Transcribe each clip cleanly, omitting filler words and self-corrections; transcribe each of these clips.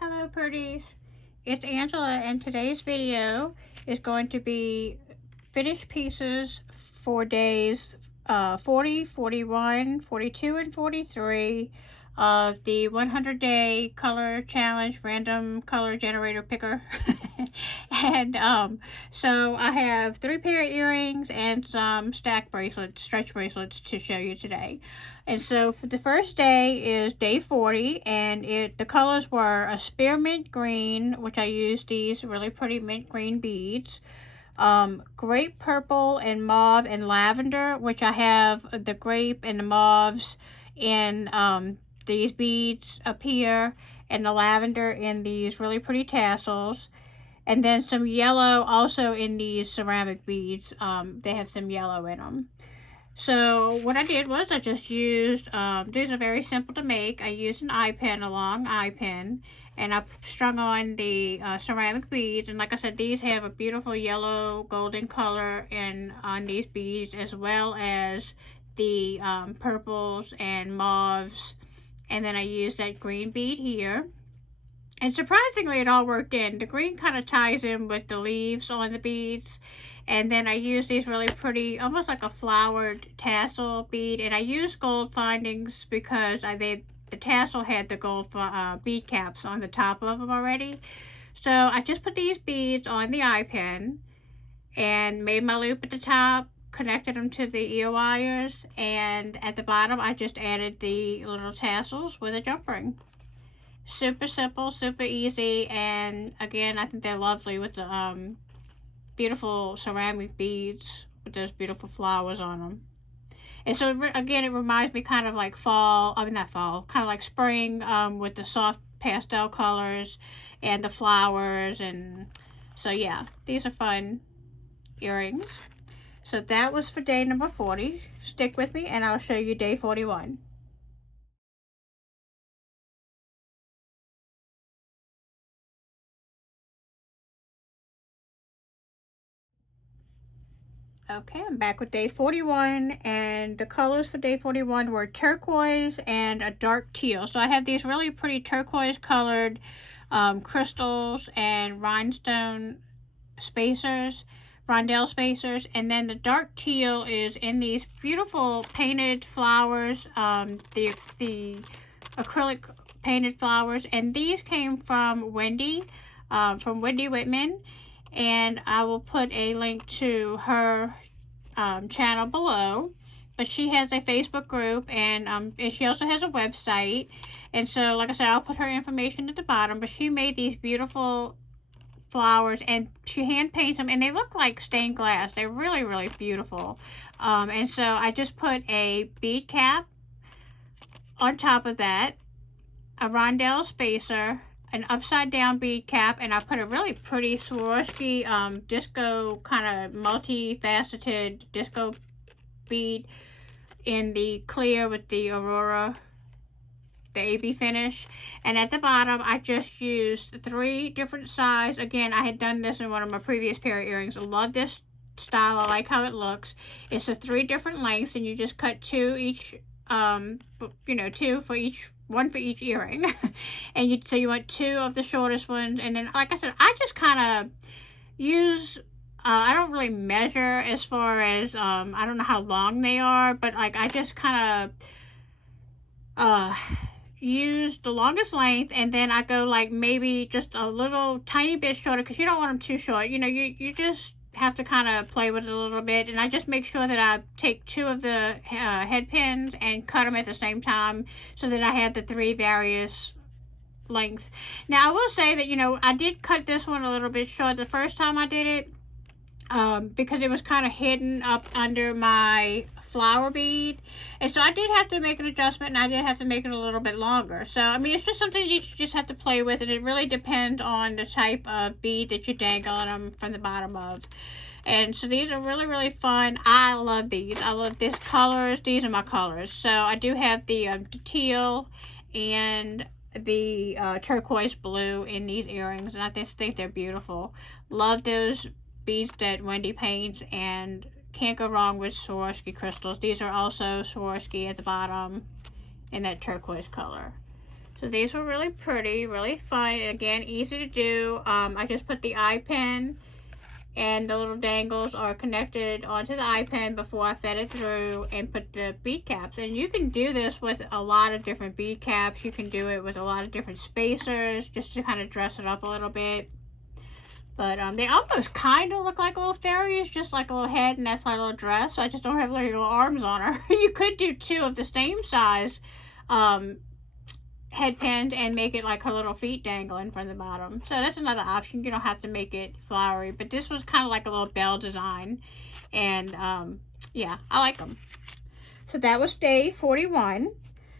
Hello Pretties, it's Angela, and today's video is going to be finished pieces for days 40, 41, 42, and 43 of the 100-day color challenge random color generator picker. And so I have 3 pair of earrings and some stretch bracelets to show you today. And so for the first day is day 40, and the colors were a spearmint green, which I used these really pretty mint green beads, grape purple and mauve and lavender, which I have the grape and the mauves in these beads up here, and the lavender in these really pretty tassels, and then some yellow also in these ceramic beads. They have some yellow in them. So what I did was I just used, these are very simple to make. I used an eye pin, a long eye pin, and I strung on the ceramic beads. And like I said, these have a beautiful yellow golden color on these beads, as well as the purples and mauves. And then I used that green bead here. And surprisingly, it all worked in. The green kind of ties in with the leaves on the beads. And then I used these really pretty, almost like a flowered tassel bead. And I used gold findings because the tassel had the gold bead caps on the top of them already. So I just put these beads on the eye pin and made my loop at the top, connected them to the ear wires, and at the bottom I just added the little tassels with a jump ring. Super simple, super easy, and again, I think they're lovely with the beautiful ceramic beads with those beautiful flowers on them. And so again, it reminds me kind of like fall, I mean not fall, kind of like spring, with the soft pastel colors and the flowers. And so yeah, these are fun earrings. So that was for day number 40. Stick with me and I'll show you day 41. Okay, I'm back with day 41, and the colors for day 41 were turquoise and a dark teal. So I have these really pretty turquoise colored crystals and rhinestone spacers, rondelle spacers, and then the dark teal is in these beautiful painted flowers, the acrylic painted flowers, and these came from Wendy Whitman. And I will put a link to her channel below. But she has a Facebook group, and she also has a website. And so, like I said, I'll put her information at the bottom. But she made these beautiful flowers, and she hand paints them, and they look like stained glass. They're really, really beautiful. And so I just put a bead cap on top of that, a rondelle spacer, an upside down bead cap, and I put a really pretty Swarovski disco kind of multifaceted disco bead in the clear with the Aurora, the AB finish. And at the bottom I just used 3 different sizes. Again, I had done this in one of my previous pair of earrings. I love this style. I like how it looks. It's the 3 different lengths, and you just cut 2 each, 2 for each, 1 for each earring. And so you want 2 of the shortest ones. And then, like I said, I just kind of use, I don't really measure as far as, I don't know how long they are, but like I just kind of use the longest length, and then I go like maybe just a little tiny bit shorter, because you don't want them too short. You just have to kind of play with it a little bit. And I just make sure that I take 2 of the head pins and cut them at the same time, so that I have the 3 various lengths. Now I will say that I did cut this one a little bit short the first time I did it, because it was kind of hidden up under my flower bead, and so I did have to make an adjustment, and I did have to make it a little bit longer. So I mean, it's just something you just have to play with, and it really depends on the type of bead that you're dangling them from the bottom of. And so these are really, really fun. I love these. I love these colors. These are my colors. So I do have the teal and the turquoise blue in these earrings, and I just think they're beautiful. Love those beads that Wendy paints, and can't go wrong with Swarovski crystals. These are also Swarovski at the bottom in that turquoise color. So these were really pretty, really fun, and again, easy to do. I just put the eye pin and the little dangles are connected onto the eye pin before I fed it through and put the bead caps. And you can do this with a lot of different bead caps. You can do it with a lot of different spacers just to kind of dress it up a little bit. But they almost kind of look like little fairies, just like a little head, and that's like a little dress. So I just don't have little arms on her. You could do two of the same size headband and make it like her little feet dangling from the bottom. So that's another option. You don't have to make it flowery, but this was kind of like a little bell design. And yeah, I like them. So that was day 41.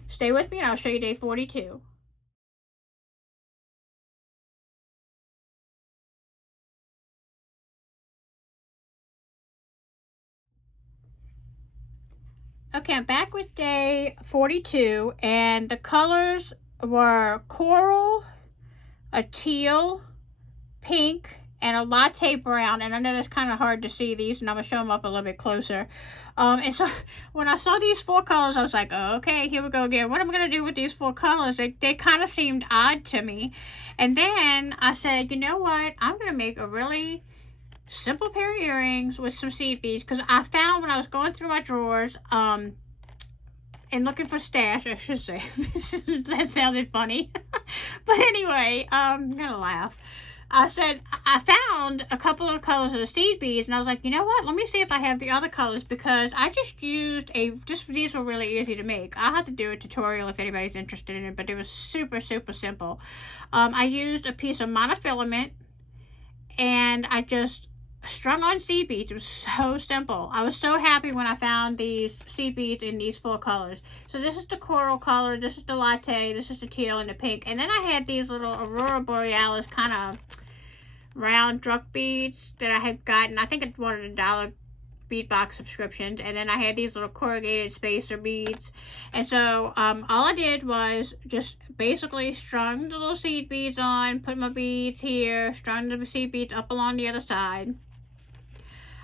Stay with me and I'll show you day 42. Okay, I'm back with day 42, and the colors were coral, a teal, pink, and a latte brown. And I know that's kind of hard to see these, and I'm going to show them up a little bit closer. And so when I saw these four colors, I was like, oh, okay, here we go again. What am I going to do with these four colors? They kind of seemed odd to me. And then I said, you know what? I'm going to make a really simple pair of earrings with some seed beads, because I found when I was going through my drawers and looking for stash, I should say, that sounded funny. But anyway, I'm gonna laugh. I said I found a couple of colors of the seed beads, and I was like, you know what, let me see if I have the other colors, because I just used these were really easy to make. I'll have to do a tutorial if anybody's interested in it, but it was super simple. I used a piece of monofilament, and I just strung on seed beads. It was so simple. I was so happy when I found these seed beads in these four colors. So this is the coral color, this is the latte, this is the teal, and the pink. And then I had these little Aurora Borealis kind of round druck beads that I had gotten. I think it's one of the dollar bead box subscriptions. And then I had these little corrugated spacer beads. And so all I did was just basically strung the little seed beads on, put my beads here, strung the seed beads up along the other side.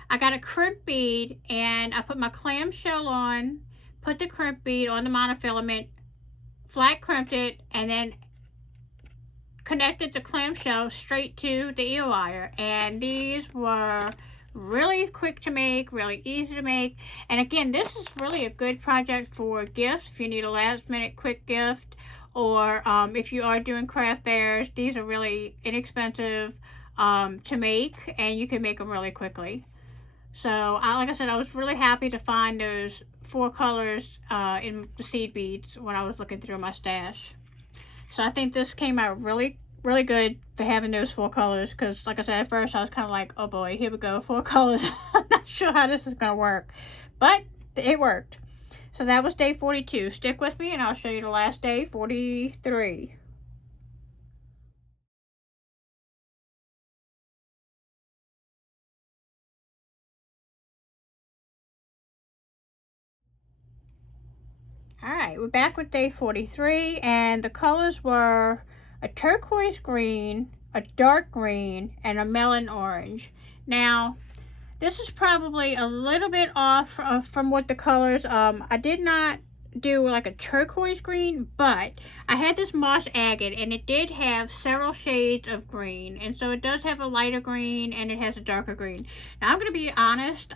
I got a crimp bead, and I put my clamshell on, put the crimp bead on the monofilament, flat crimped it, and then connected the clamshell straight to the ear wire. And these were really quick to make, really easy to make. And again, this is really a good project for gifts if you need a last minute quick gift, or if you are doing craft fairs. These are really inexpensive to make, and you can make them really quickly. So, like I said, I was really happy to find those four colors in the seed beads when I was looking through my stash. So I think this came out really good for having those four colors, because like I said, at first I was kind of like, oh boy, here we go, four colors. I'm not sure how this is going to work, but it worked. So that was day 42. Stick with me and I'll show you the last day, 43. Alright, we're back with day 43, and the colors were a turquoise green, a dark green, and a melon orange. Now, this is probably a little bit off from what the colors, I did not do like a turquoise green, but I had this moss agate, and it did have several shades of green, and so it does have a lighter green and it has a darker green. Now, I'm going to be honest,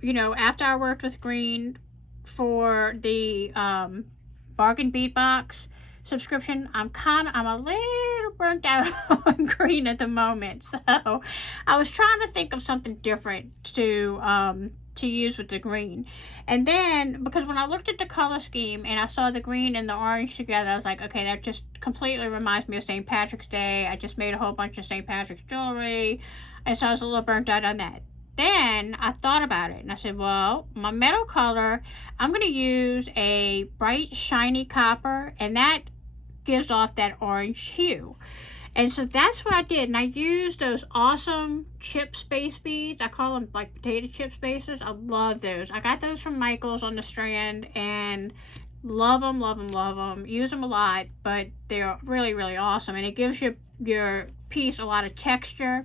you know, after I worked with green for the bargain bead box subscription, I'm a little burnt out on green at the moment. So I was trying to think of something different to use with the green. And then, because when I looked at the color scheme and I saw the green and the orange together, I was like, okay, that just completely reminds me of St. Patrick's Day. I just made a whole bunch of St. Patrick's jewelry, and so I was a little burnt out on that. Then I thought about it and I said, well, my metal color, I'm going to use a bright shiny copper, and that gives off that orange hue. And so that's what I did, and I used those awesome chip space beads. I call them like potato chip spacers. I love those. I got those from Michael's on the Strand, and love them. Use them a lot, but they're really awesome, and it gives your piece a lot of texture.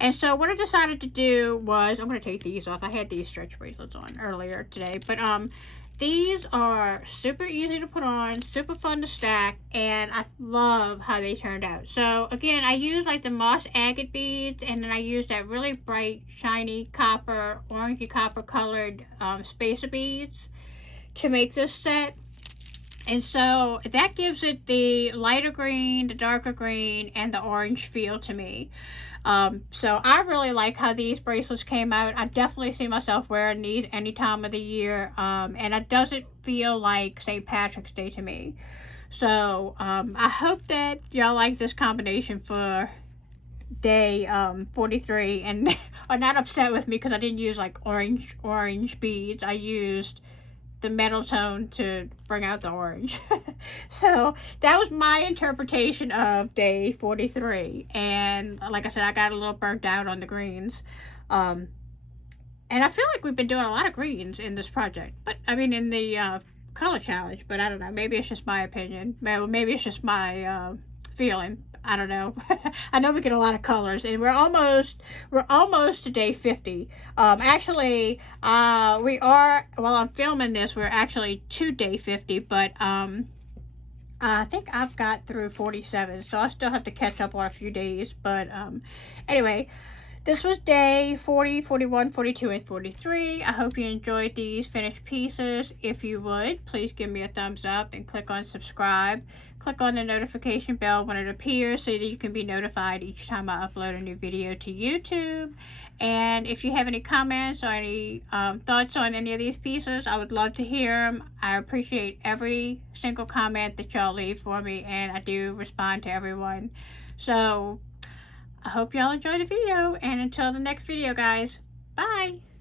And so what I decided to do was, I'm going to take these off. I had these stretch bracelets on earlier today. But These are super easy to put on, super fun to stack, and I love how they turned out. So again, I use like the moss agate beads, and then I use that really bright, shiny copper, orangey copper colored spacer beads to make this set. And so that gives it the lighter green, the darker green, and the orange feel to me. So I really like how these bracelets came out. I definitely see myself wearing these any time of the year. And it doesn't feel like St. Patrick's Day to me. So I hope that y'all like this combination for day 43 and are not upset with me because I didn't use like orange beads. I used the metal tone to bring out the orange. So that was my interpretation of day 43, and like I said, I got a little burnt out on the greens, and I feel like we've been doing a lot of greens in this project, but I mean in the color challenge, but I don't know, maybe it's just my opinion, maybe it's just my feeling. I don't know. I know we get a lot of colors, and we're almost to day 50. Actually, we are, while I'm filming this, we're actually to day 50, but I think I've got through 47, so I still have to catch up on a few days. But anyway, this was day 40, 41, 42, and 43. I hope you enjoyed these finished pieces. If you would, please give me a thumbs up and click on subscribe. Click on the notification bell when it appears so that you can be notified each time I upload a new video to YouTube. And if you have any comments or any thoughts on any of these pieces, I would love to hear them. I appreciate every single comment that y'all leave for me, and I do respond to everyone. So I hope y'all enjoyed the video, and until the next video, guys, bye!